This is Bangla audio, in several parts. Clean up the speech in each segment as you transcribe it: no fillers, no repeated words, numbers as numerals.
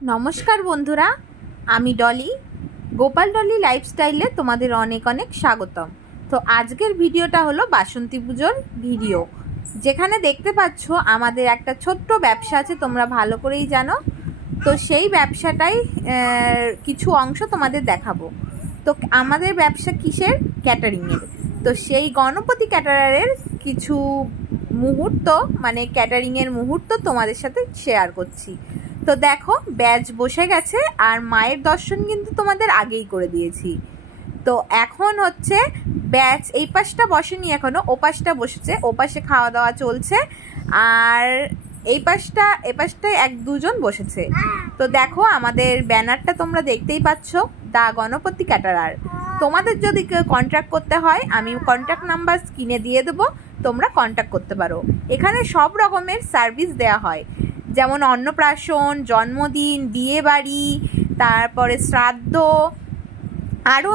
नमस्कार बंधुरा आमी डली गोपाल डली लाइफस्टाइले तुम्हादेर अनेक अनेक स्वागतम। तो आजकेर भिडियोटा हलो बासंती पुजोर भिडियो, जेखाने देखते पाच्छो आमादेर एकटा छोट्ट व्यवसा आछे, तोमरा भालो करेई जानो। तो सेई व्यवसाटाई किछु अंश तोमादेर देखाबो। तो आमादेर व्यवसा किसेर? क्याटारिंगेर। तो सेई गणपति क्याटारारेर किछु मुहूर्त माने क्याटारिंगेर मुहूर्त तोमादेर साथे शेयार करछि। तो देखो बैच बसे गेছে আর মায়ের দর্শন কিন্তু তোমাদের আগেই করে দিয়েছি। তো এখন হচ্ছে ব্যাচ এই পাশটা বসেনি, এখনো ও পাশটা বসেছে, ও পাশে খাওয়া দাওয়া চলছে আর এই পাশটায় এক দুজন বসেছে। তো দেখো আমাদের ব্যানারটা তোমরা দেখতেই পাচ্ছ, দা গণপতি ক্যাটারার। তোমাদের যদি কন্ট্যাক্ট করতে হয় আমি কন্ট্যাক্ট নাম্বার স্ক্রিনে দিয়ে দেবো, তোমরা কন্ট্যাক্ট করতে পারো। এখানে সব রকমের সার্ভিস দেয়া হয়, যেমন অন্নপ্রাশন, জন্মদিন, বিয়ে বাড়ি, তারপরে শ্রাদ্ধ, আরও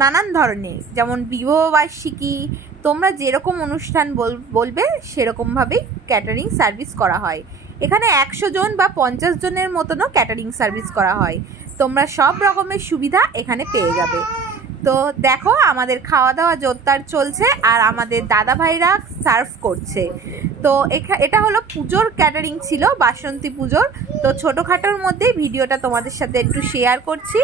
নানান ধরনের, যেমন বিবাহবার্ষিকী, তোমরা যেরকম অনুষ্ঠান বলবে সেরকমভাবেই ক্যাটারিং সার্ভিস করা হয়। এখানে 100 জন বা 50 জনের মতনও ক্যাটারিং সার্ভিস করা হয়। তোমরা সব রকমের সুবিধা এখানে পেয়ে যাবে। তো দেখো আমাদের খাওয়া দাওয়া জোরদার চলছে আর আমাদের দাদা ভাইরা সার্ভ করছে। তো এটা হলো পুজোর ক্যাটারিং ছিল, বাসন্তী পুজোর। তো ছোটোখাটোর মধ্যেই ভিডিওটা তোমাদের সাথে একটু শেয়ার করছি।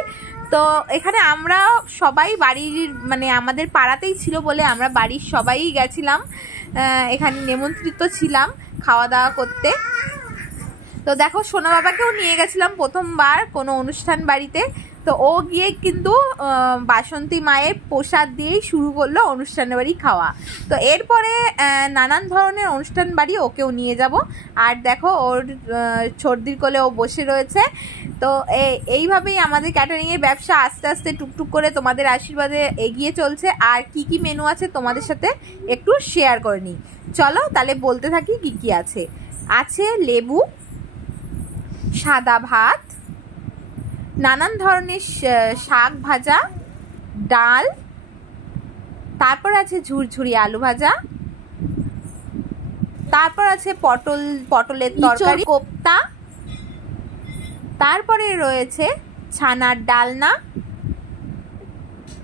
তো এখানে আমরা সবাই বাড়ির মানে আমাদের পাড়াতেই ছিল বলে আমরা বাড়ির সবাই গেছিলাম, এখানে নিমন্ত্রিত ছিলাম খাওয়া দাওয়া করতে। তো দেখো সোনা বাবাকেও নিয়ে গেছিলাম প্রথমবার কোনো অনুষ্ঠান বাড়িতে। তো ও গিয়ে কিন্তু বাসন্তী মায়ের প্রসাদ দিয়েই শুরু করলো অনুষ্ঠান বাড়ি খাওয়া। তো এরপরে নানান ধরনের অনুষ্ঠান বাড়ি ওকেও নিয়ে যাব। আর দেখো ওর সর্দির কোলে ও বসে রয়েছে। তো এইভাবেই আমাদের ক্যাটারিংয়ের ব্যবসা আস্তে আস্তে টুকটুক করে তোমাদের আশীর্বাদে এগিয়ে চলছে। আর কি কি মেনু আছে তোমাদের সাথে একটু শেয়ার করে নিই। চলো তাহলে বলতে থাকি কি কি আছে। আছে লেবু, সাদা ভাত, নানান ধরনের শাক ভাজা, ডাল, তারপর আছে ঝুরঝুরি আলু ভাজা, তারপর আছে পটলের তরকারি, কোপ্তা, তারপরে রয়েছে ছানার ডালনা,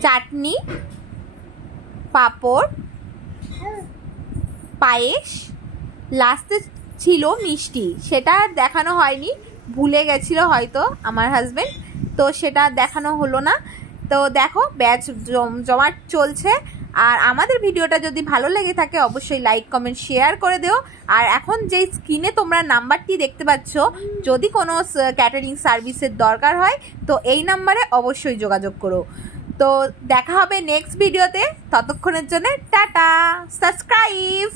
চাটনি, পাঁপড়, পায়েস, লাস্টে ছিল মিষ্টি। সেটা দেখানো হয়নি, ভুলে গেছিল হয়তো আমার হাজবেন্ড, তো সেটা দেখানো হলো না। তো দেখো ব্যাচ জমাট চলছে। আর আমাদের ভিডিওটা যদি ভালো লেগে থাকে অবশ্যই লাইক কমেন্ট শেয়ার করে দিও। আর এখন যেই স্ক্রিনে তোমরা নাম্বারটি দেখতে পাচ্ছ, যদি কোনো ক্যাটারিং সার্ভিসের দরকার হয় তো এই নাম্বারে অবশ্যই যোগাযোগ করো। তো দেখা হবে নেক্সট ভিডিওতে, ততক্ষণের জন্য টাটা, সাবস্ক্রাইব।